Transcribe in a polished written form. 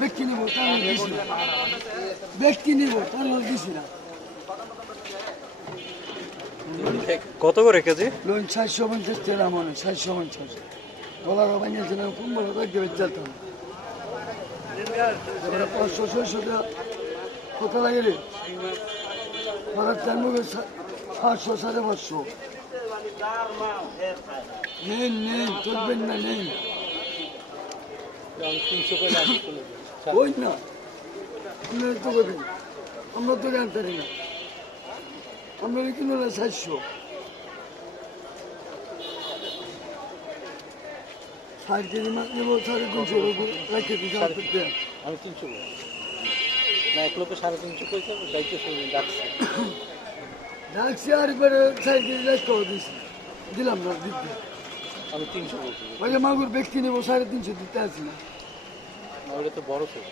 ব্যক্তি নিব তার দিছি না, ব্যক্তি নিব তার দিছি না। কত করে কেজি? লোন 750 টাকা মনে, 750 ডলার বানিয়েছে না, কোন বড় দেখবে চলতাম। এবারে 500-600 টাকা কত লাগে রে? ভারত চার মুখে 800 550 নেন নেন, চলবেন না, নেন ওই না, আপনারা তো করবেন, আমরা তো জানতে পারি না, আমরা কিনে 700 60 কেজি মাছ নেবো, 350 রেখে দিতে। আমি 300 না, 1 লোকে 350 পয়সা দায়িত্ব ডাকছে ডাকছি আর এবারে 4 কেজি রেখে দিয়েছি, দিলাম না দিতে। আমি 300 বলছি, ওই যে মাগুর ব্যক্তি নেবো 350 দিতে আসি না। ওটা তো বড় ছিল।